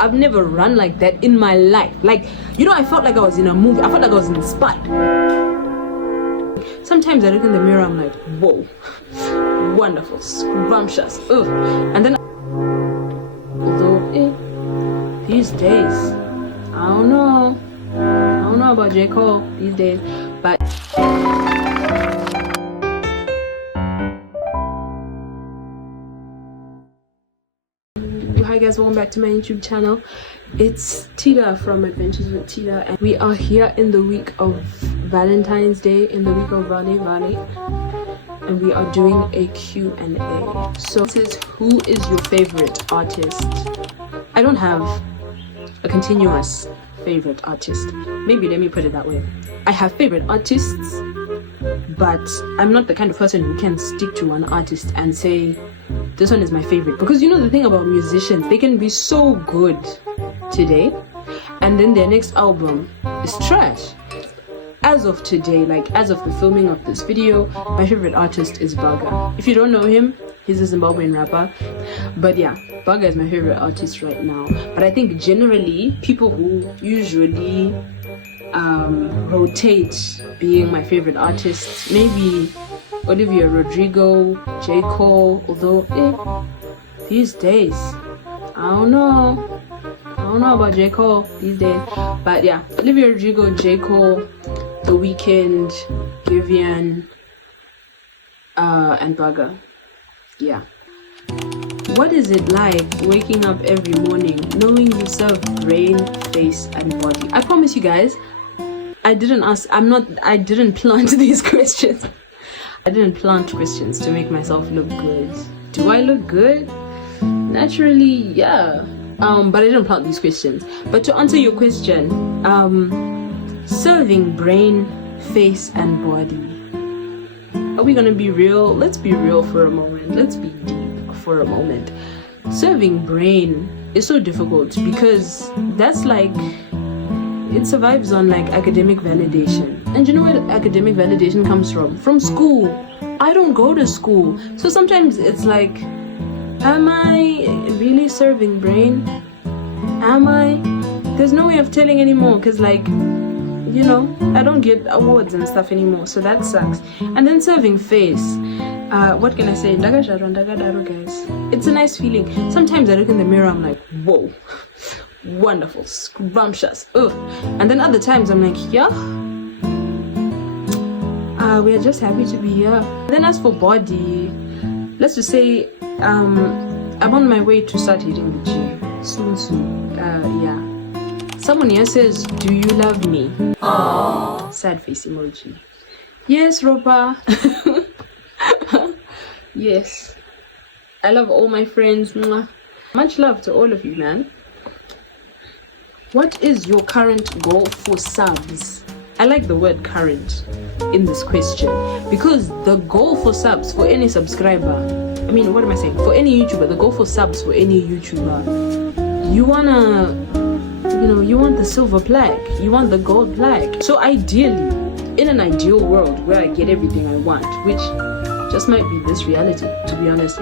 I've never run like that in my life. Like, you know, I felt like I was in a movie. I felt like I was inspired. Sometimes I look in the mirror, I'm like, whoa, wonderful, scrumptious, ugh. And then, although, these days, I don't know about J. Cole these days, but hi guys, welcome back to my YouTube channel. It's Tita from Adventures with Tita, and we are here in the week of Valentine's Day, in the week of Vale, and we are doing a Q&A. So this is, who is your favorite artist? I don't have a continuous favorite artist. Maybe let me put it that way. I have favorite artists, but I'm not the kind of person who can stick to one artist and say this one is my favorite, because you know the thing about musicians, they can be so good today and then their next album is trash. As of today, like as of the filming of this video, my favorite artist is Baga. If you don't know him, he's a Zimbabwean rapper, but yeah, Baga is my favorite artist right now. But I think generally people who usually rotate being my favorite artists, maybe Olivia Rodrigo, J. Cole, although these days, I don't know about J. Cole these days, but yeah, Olivia Rodrigo, J. Cole, The Weeknd, Vivian, and Baga. Yeah. What is it like waking up every morning knowing you serve brain, face, and body? I promise you guys, I didn't plant these questions. I didn't plant questions to make myself look good. Do I look good? Naturally, yeah. But I didn't plant these questions. But to answer your question, serving brain, face, and body. Are we gonna be real? Let's be real for a moment. Let's be deep for a moment. Serving brain is so difficult because that's like, it survives on like academic validation. And you know where academic validation comes from? From school. I don't go to school. So sometimes it's like, am I really serving brain? Am I? There's no way of telling anymore, because like, you know, I don't get awards and stuff anymore, so that sucks. And then serving face. What can I say? Guys. It's a nice feeling. Sometimes I look in the mirror, I'm like, whoa, wonderful, scrumptious, ugh. And then other times I'm like, yeah, we are just happy to be here. Then as for body, let's just say I'm on my way to start hitting the gym soon. Yeah. Someone here says, do you love me? Aww. Sad face emoji. Yes, Ropa. Yes, I love all my friends. Mwah. Much love to all of you, man. What is your current goal for subs? I like the word current in this question, because the goal for subs for any subscriber, I mean, what am I saying? For any YouTuber, the goal for subs for any YouTuber, you wanna, you know, you want the silver plaque, you want the gold plaque. So ideally, in an ideal world where I get everything I want, which just might be this reality, to be honest,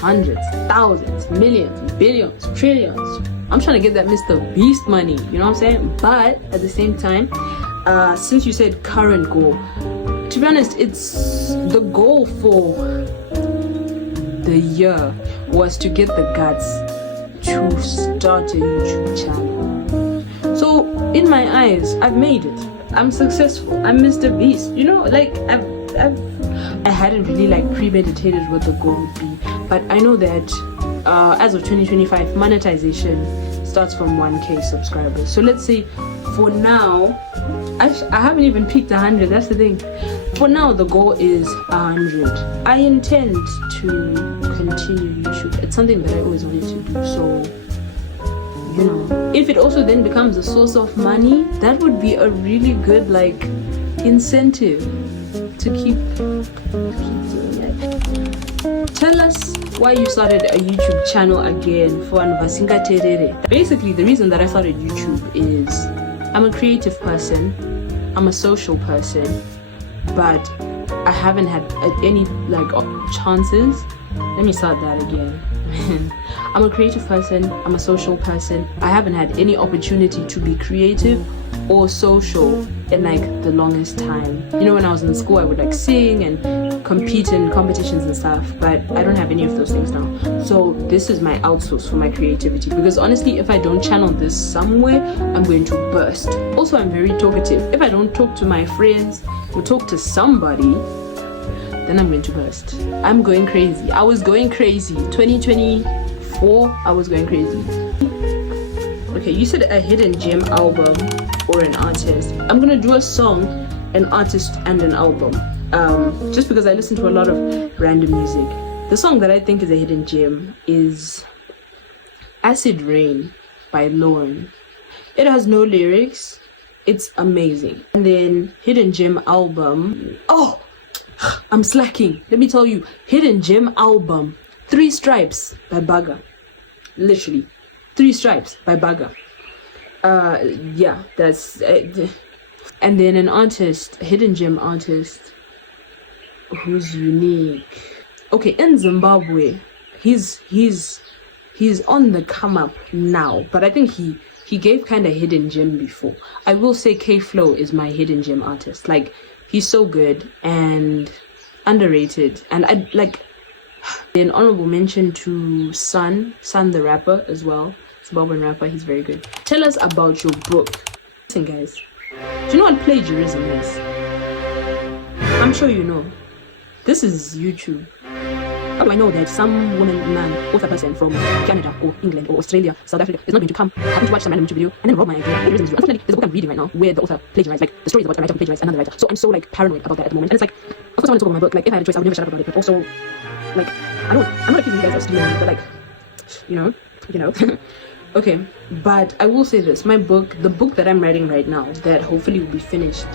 hundreds, thousands, millions, billions, trillions. I'm trying to get that Mr. Beast money, you know what I'm saying? But at the same time, since you said current goal, to be honest, it's the goal for the year was to get the guts to start a YouTube channel. So in my eyes, I've made it. I'm successful. I'm Mr. Beast. You know, like I hadn't really like premeditated what the goal would be, but I know that as of 2025, monetization starts from 1K subscribers. So let's say for now, I haven't even peaked 100. That's the thing. For now, the goal is 100. I intend to continue YouTube. It's something that I always wanted to do. So, you know, if it also then becomes a source of money, that would be a really good like incentive to keep doing it. Tell us why you started a YouTube channel again for Vasinga Terere. Basically, the reason that I started YouTube is I'm a creative person, I'm a social person, but I haven't had any like chances. Let me start that again. I'm a creative person, I'm a social person. I haven't had any opportunity to be creative or social in like the longest time. You know, when I was in school, I would like sing and compete in competitions and stuff, but I don't have any of those things now. So this is my outsource for my creativity, because honestly, if I don't channel this somewhere, I'm going to burst. Also, I'm very talkative. If I don't talk to my friends or talk to somebody, then I'm going to burst. I'm going crazy. I was going crazy. 2024, I was going crazy. Okay, you said a hidden gem album or an artist. I'm gonna do a song, an artist, and an album. Just because I listen to a lot of random music. The song that I think is a hidden gem is Acid Rain by Lauren. It has no lyrics. It's amazing. And then hidden gem album. Oh, I'm slacking. Let me tell you, hidden gem album, 3 Stripes by Bagga. Literally, 3 Stripes by Bagga. Yeah, that's and then an artist, hidden gem artist who's unique. Okay, in Zimbabwe, he's on the come up now, but I think he gave kind of hidden gem before. I will say K-Flow is my hidden gem artist. Like, he's so good and underrated, and I like an honorable mention to Sun the rapper as well. Zimbabwean rapper, he's very good. Tell us about your book. Listen guys, do you know what plagiarism is? I'm sure you know. This is YouTube. How do I know that some woman, man, author person from Canada or England or Australia, South Africa is not going to come, happen to watch some random YouTube video and then rob my idea? Plagiarism is real. Unfortunately, there's a book I'm reading right now where the author plagiarized, like the story is about a writer who plagiarized another writer. So I'm so like paranoid about that at the moment. And it's like, of course I want to talk about my book. Like if I had a choice, I would never shut up about it. But also, like, I'm not accusing you guys of stealing, but like, you know. Okay, but I will say this, the book that I'm writing right now, that hopefully will be finished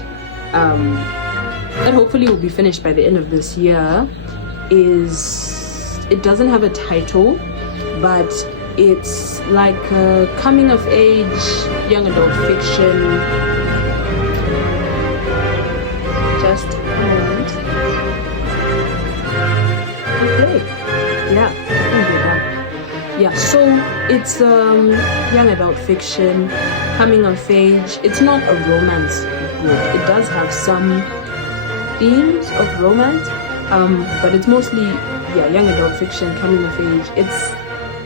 by the end of this year, it doesn't have a title, but it's like a coming of age young adult fiction. Just a moment. Okay, yeah, so it's young adult fiction, coming of age. It's not a romance book. It does have some themes of romance, but it's mostly young adult fiction, coming of age. It's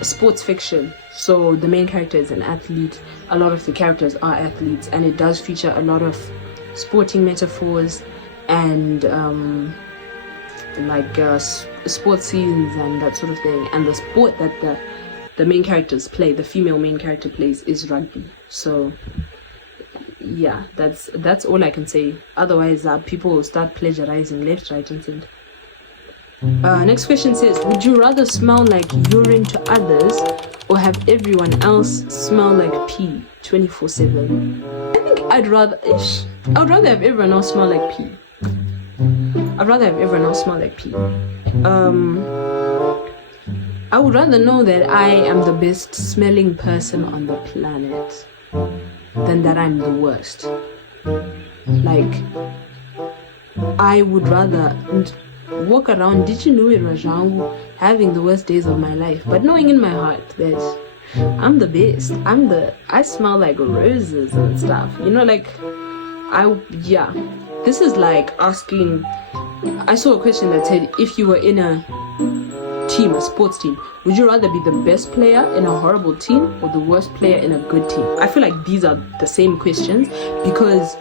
sports fiction, so the main character is an athlete. A lot of the characters are athletes, and it does feature a lot of sporting metaphors and sports scenes and that sort of thing. And the sport that the main characters play, the female main character plays, is rugby. So yeah, that's all I can say. Otherwise, people will start plagiarizing left, right, and center. Next question says, would you rather smell like urine to others or have everyone else smell like pee 24/7? I think I would rather have everyone else smell like pee. I'd rather have everyone else smell like pee. I would rather know that I am the best smelling person on the planet than that I'm the worst. Like, I would rather walk around having the worst days of my life, but knowing in my heart that I'm the best. I smell like roses and stuff. You know, like, this is like asking, I saw a question that said, if you were in a sports team, would you rather be the best player in a horrible team or the worst player in a good team? I feel like these are the same questions, because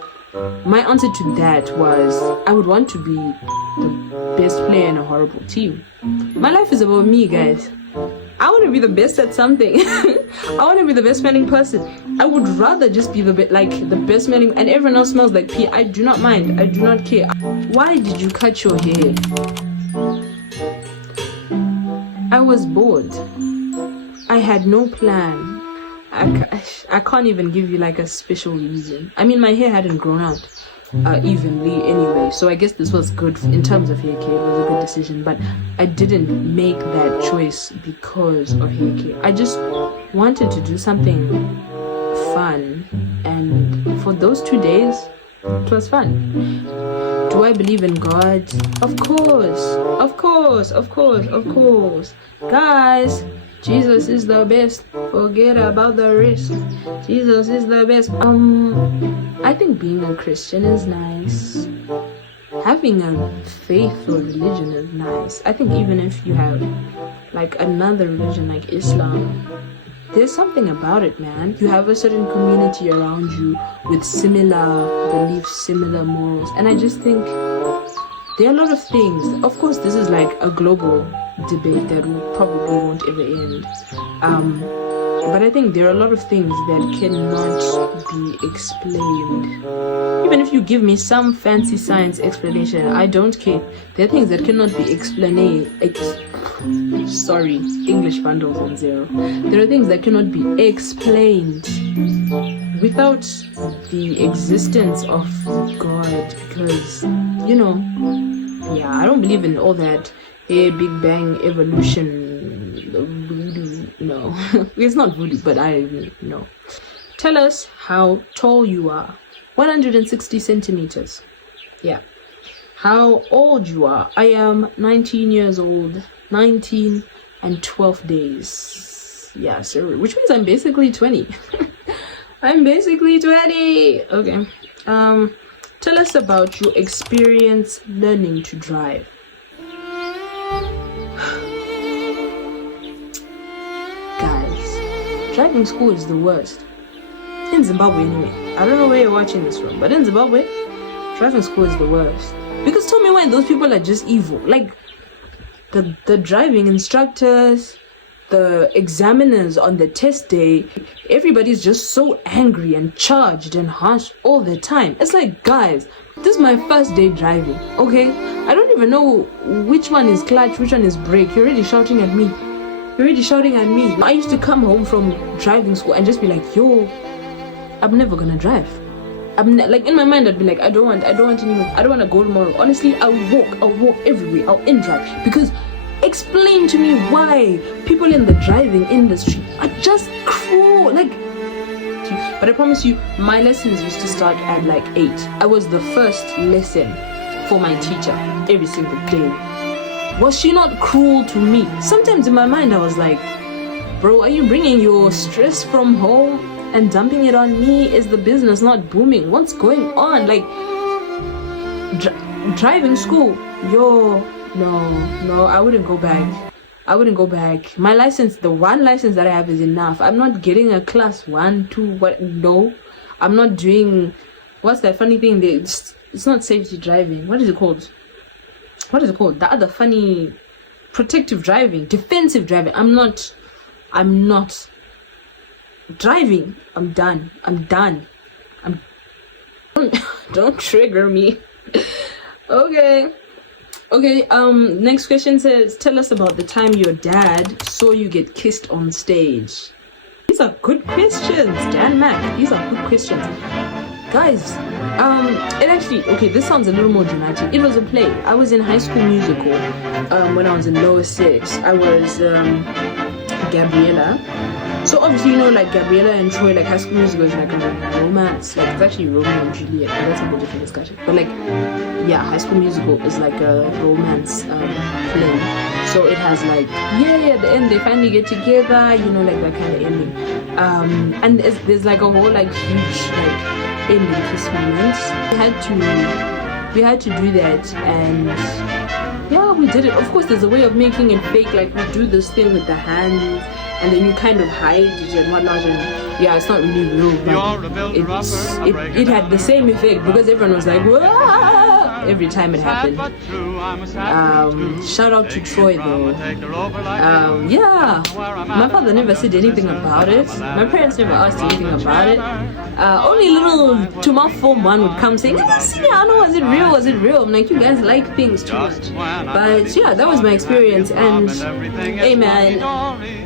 my answer to that was, I would want to be the best player in a horrible team. My life is about me, guys. I want to be the best at something. I want to be the best smelling person. I would rather just be the best smelling, and everyone else smells like pee. I do not mind. I do not care. Why did you cut your hair? I was bored. I had no plan. I can't even give you like a special reason. I mean, my hair hadn't grown out evenly anyway, so I guess this was good in terms of hair care. It was a good decision, but I didn't make that choice because of hair care. I just wanted to do something fun, and for those 2 days, it was fun. Do I believe in God? Of course. Guys, Jesus is the best. Forget about the rest. Jesus is the best. I think being a Christian is nice. Having a faith or religion is nice. I think even if you have like another religion like Islam, there's something about it, man. You have a certain community around you with similar beliefs, similar morals. And I just think there are a lot of things. Of course, this is like a global debate that probably won't ever end. But I think there are a lot of things that cannot be explained. Even if you give me some fancy science explanation, I don't care. There are things that cannot be explained. Sorry, English bundles on zero. There are things that cannot be explained without the existence of God, because, you know, yeah, I don't believe in all that Big Bang evolution voodoo. No, it's not voodoo, but I know. Tell us how tall you are. 160 centimeters. Yeah. How old you are. I am 19 years old. 19 and 12 days. Yeah, so which means I'm basically 20. I'm basically 20. Okay. Tell us about your experience learning to drive. Guys, driving school is the worst. In Zimbabwe anyway. I don't know where you're watching this from, but in Zimbabwe, driving school is the worst. Because tell me why those people are just evil. Like, the driving instructors, the examiners on the test day, everybody's just so angry and charged and harsh all the time. It's like, guys, this is my first day driving, okay? I don't even know which one is clutch, which one is brake. You're already shouting at me. I used to come home from driving school and just be like, yo, I'm never gonna drive. Like, in my mind, I'd be like, I don't want anymore. I don't want to go tomorrow. Honestly, I'll walk everywhere. I'll in-drive. Because explain to me why people in the driving industry are just cruel. Like, but I promise you, my lessons used to start at like 8. I was the first lesson for my teacher every single day. Was she not cruel to me? Sometimes in my mind, I was like, bro, are you bringing your stress from home and dumping it on me? Is the business not booming? What's going on? Like, driving school, yo, no, I wouldn't go back. My license, the one license that I have is enough. I'm not getting a class 1, 2, what? No, I'm not doing, what's that funny thing? It's not safety driving. What is it called? The other funny, protective driving, defensive driving. I'm not driving. I'm done. Don't trigger me. Okay. Next question says, tell us about the time your dad saw you get kissed on stage. These are good questions, Dan Mac. These are good questions, guys. It actually, okay, this sounds a little more dramatic. It was a play. I was in High School Musical when I was in lower 6. I was Gabriella. So obviously, you know, like Gabriella and Troy, like High School Musical is like a romance. Like, it's actually Romeo and Juliet, but that's a whole different discussion. But like, yeah, High School Musical is like a romance play. So it has like, at the end they finally get together, you know, like that kind of ending. And there's like a whole like huge like ending kiss moment. We had to do that, and yeah, we did it. Of course, there's a way of making it fake. Like, we do this thing with the hands, and then you kind of hide it and whatnot, and yeah, it's not really real, but it had the same effect because everyone was like, whoa, every time it happened. Shout out to Troy though. Yeah, my father never said anything about it. My parents never asked anything about it. Only little to my form one would come saying, I know, was it real? I'm like, you guys like things too much. But yeah, that was my experience, and hey man,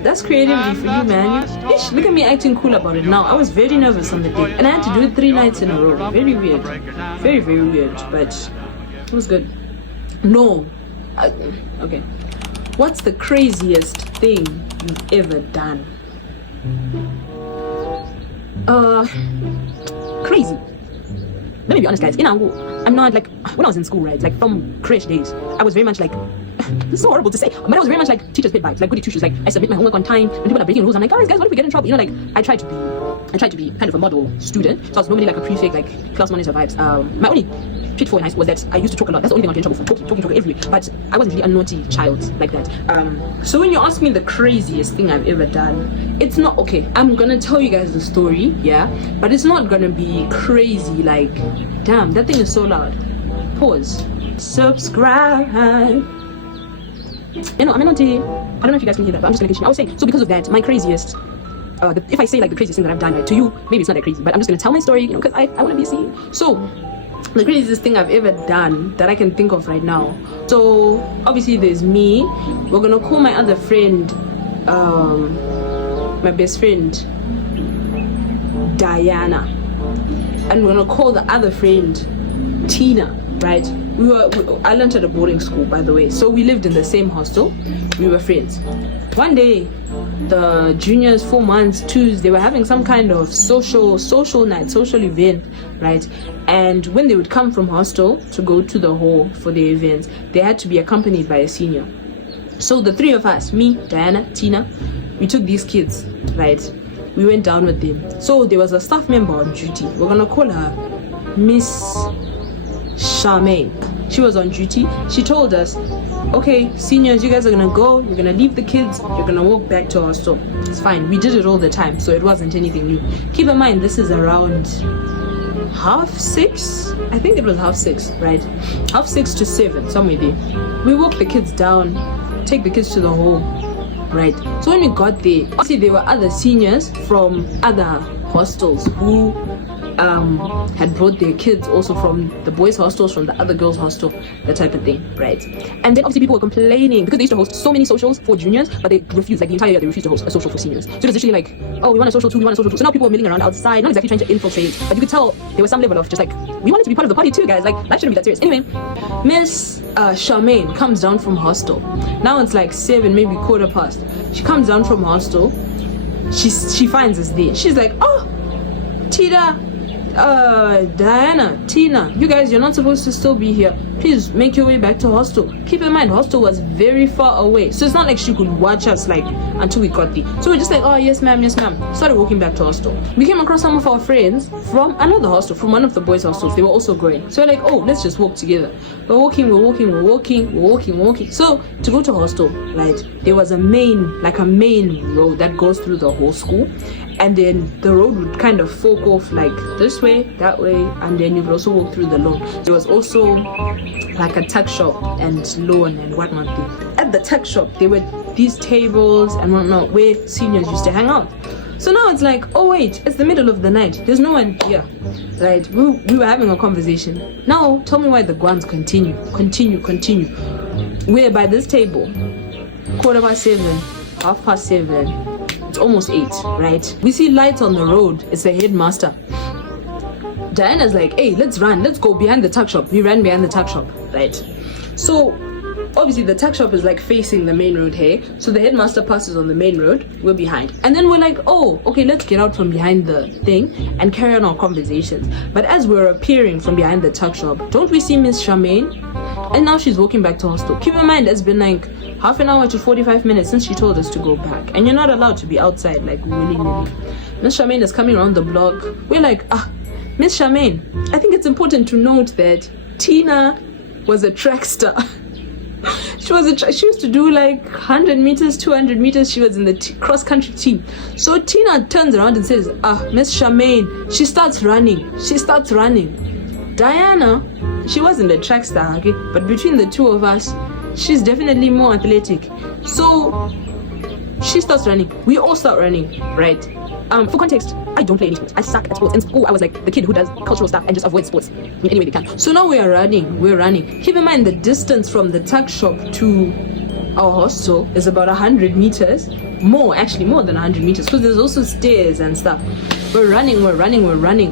that's creativity for you, man. Look at me acting cool about it now. I was very nervous on the day, and I had to do it 3 nights in a row. Very weird. Very, very weird, but it was good. No. Okay. What's the craziest thing you've ever done? Crazy. Let me be honest, guys. In Angu, I'm not like, when I was in school, right? Like, from creche days, I was very much like, this is so horrible to say, but I was very much like teacher's pet vibes, like goody two shoes. Like I submit my homework on time. When people are breaking rules, I'm like, guys, what if we get in trouble? You know, like I tried to be kind of a model student. So I was normally like a prefect, like class monitor vibes. My only pitfall in high school was that I used to talk a lot. That's the only thing I get in trouble for, talking everywhere. But I wasn't really a naughty child like that. So when you ask me the craziest thing I've ever done, it's not okay. I'm gonna tell you guys the story, yeah, but it's not gonna be crazy. Like, damn, that thing is so loud. Pause. Subscribe. You know, I don't know if you guys can hear that, but I'm just gonna continue. I was saying, so because of that, my craziest. If I say like the craziest thing that I've done, right, to you, maybe it's not that crazy, but I'm just gonna tell my story, you know, because I want to be seen. So the craziest thing I've ever done that I can think of right now. So obviously there's me. We're gonna call my other friend, my best friend, Diana, and we're gonna call the other friend Tina. Right? I learned at a boarding school, by the way. So we lived in the same hostel. We were friends. One day, the juniors, 4 months, 2s, they were having some kind of social night, social event, right? And when they would come from hostel to go to the hall for the events, they had to be accompanied by a senior. So the 3 of us, me, Diana, Tina, we took these kids, right? We went down with them. So there was a staff member on duty. We're gonna call her Miss Charmaine. She was on duty. She told us, okay, seniors, you guys are gonna go, you're gonna leave the kids, you're gonna walk back to hostel. It's fine. We did it all the time, so it wasn't anything new. Keep in mind, this is around 6:30. I think it was 6:30, right? 6:30 to 7, somewhere there. We walked the kids down, take the kids to the hall, right? So when we got there, obviously there were other seniors from other hostels who had brought their kids also from the boys' hostels, from the other girls' hostel, that type of thing, right? And then obviously people were complaining because they used to host so many socials for juniors, but they refused, like the entire year, they refused to host a social for seniors. So it was literally like, oh, we want a social too, we want a social too. So now people were milling around outside, not exactly trying to infiltrate, but you could tell there was some level of just like, we wanted to be part of the party too, guys. Like, life shouldn't be that serious. Anyway, Miss Charmaine comes down from hostel. Now it's like 7, maybe 15:15. She comes down from hostel. She finds us there. She's like, oh, Tita, Diana, Tina, you guys, you're not supposed to still be here. Please make your way back to hostel. Keep in mind, hostel was very far away, so it's not like she could watch us like until we got there. So we're just like, oh, yes ma'am, yes ma'am. Started walking back to hostel. We came across some of our friends from another hostel, from one of the boys' hostels. They were also going. So we're like, oh, let's just walk together. We're walking. So to go to hostel, right, there was a main road that goes through the whole school. And then the road would kind of fork off like this way, that way, and then you could also walk through the lawn. There was also like a tuck shop and lawn and whatnot there. At the tuck shop, there were these tables and whatnot where seniors used to hang out. So now it's like, oh wait, it's the middle of the night. There's no one here. Right? We were having a conversation. Now tell me why the guans continue. We're by this table, 7:15, 7:30. It's almost 8, right? We see lights on the road. It's the headmaster. Diana's like, hey, let's run. Let's go behind the tuck shop. We ran behind the tuck shop, right? So obviously the tuck shop is like facing the main road here. So the headmaster passes on the main road. We're behind. And then we're like, oh, okay, let's get out from behind the thing and carry on our conversations. But as we're appearing from behind the tuck shop, don't we see Miss Charmaine? And now she's walking back to hostel. Keep in mind, it's been like half an hour to 45 minutes since she told us to go back. And you're not allowed to be outside like willy-nilly. Miss Charmaine is coming around the block. We're like, Miss Charmaine, I think it's important to note that Tina was a track star. She used to do like 100 meters, 200 meters. She was in the cross-country team. So Tina turns around and says, Miss Charmaine, she starts running. Diana, she wasn't a track star, okay? But between the two of us, she's definitely more athletic. So she starts running. We all start running, right? For context, I don't play any sports. I suck at sports. In school, I was like the kid who does cultural stuff and just avoids sports in any way they can. So now we're running. Keep in mind the distance from the tuck shop to our hostel is about 100 meters. More than 100 meters, because there's also stairs and stuff. We're running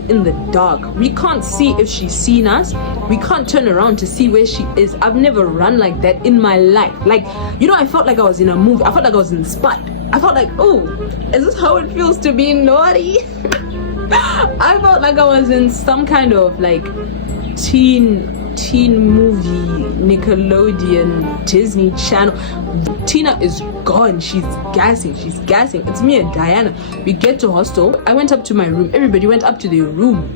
in the dark. We can't see if she's seen us. We can't turn around to see where she is. I've never run like that in my life. Like, you know, I felt like I was in a movie. I felt like I was in Spot. I felt like, oh, is this how it feels to be naughty? I felt like I was in some kind of like teen teen movie, Nickelodeon, Disney Channel. Tina is gone. She's gassing. It's me and Diana. We get to hostel. I went up to my room. Everybody went up to their room.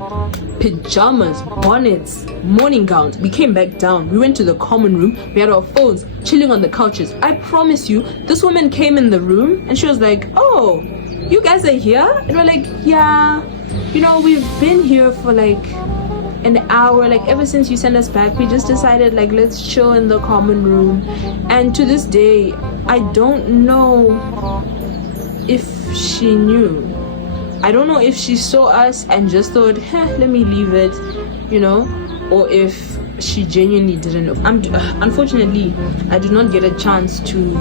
Pajamas, bonnets, morning gowns. We came back down. We went to the common room. We had our phones chilling on the couches. I promise you, this woman came in the room and she was like, "Oh, you guys are here?" And we're like, "Yeah, you know, we've been here for like an hour, like ever since you sent us back. We just decided like let's chill in the common room." And to this day, I don't know if she knew. I don't know if she saw us and just thought, let me leave it, you know, or if she genuinely didn't know. Unfortunately, I did not get a chance to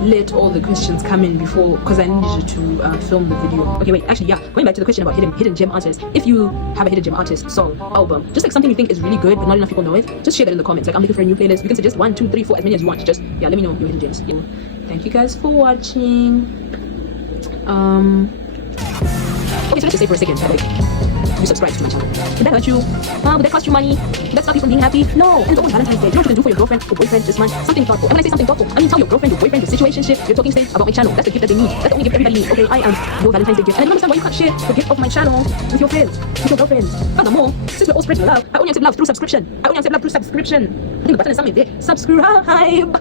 let all the questions come in before, because I needed to film the video. Okay, wait, actually, yeah, going back to the question about hidden gem artists. If you have a hidden gem artist song, album, just like something you think is really good but not enough people know it, just share that in the comments. Like, I'm looking for a new playlist. You can suggest 1, 2, 3, 4, as many as you want. Just, yeah, let me know your hidden gems. Yeah. Thank you guys for watching. Okay, so let's just say for a second, like, you subscribe to my channel. Would that hurt you? Would that cost you money? Would that stop you from being happy? No. And it's almost Valentine's Day. You know what you can do for your girlfriend or boyfriend this month? Something thoughtful. And when I say something thoughtful, I mean tell your girlfriend, your boyfriend, your situationship, your talking stage about my channel. That's the gift that they need. That's the only gift everybody needs. Okay, I am your Valentine's Day gift. And I don't understand why you can't share the gift of my channel with your friends, with your girlfriends. Furthermore, since we're all spreading love, I only accept love through subscription. I think the button is somewhere there. Subscribe.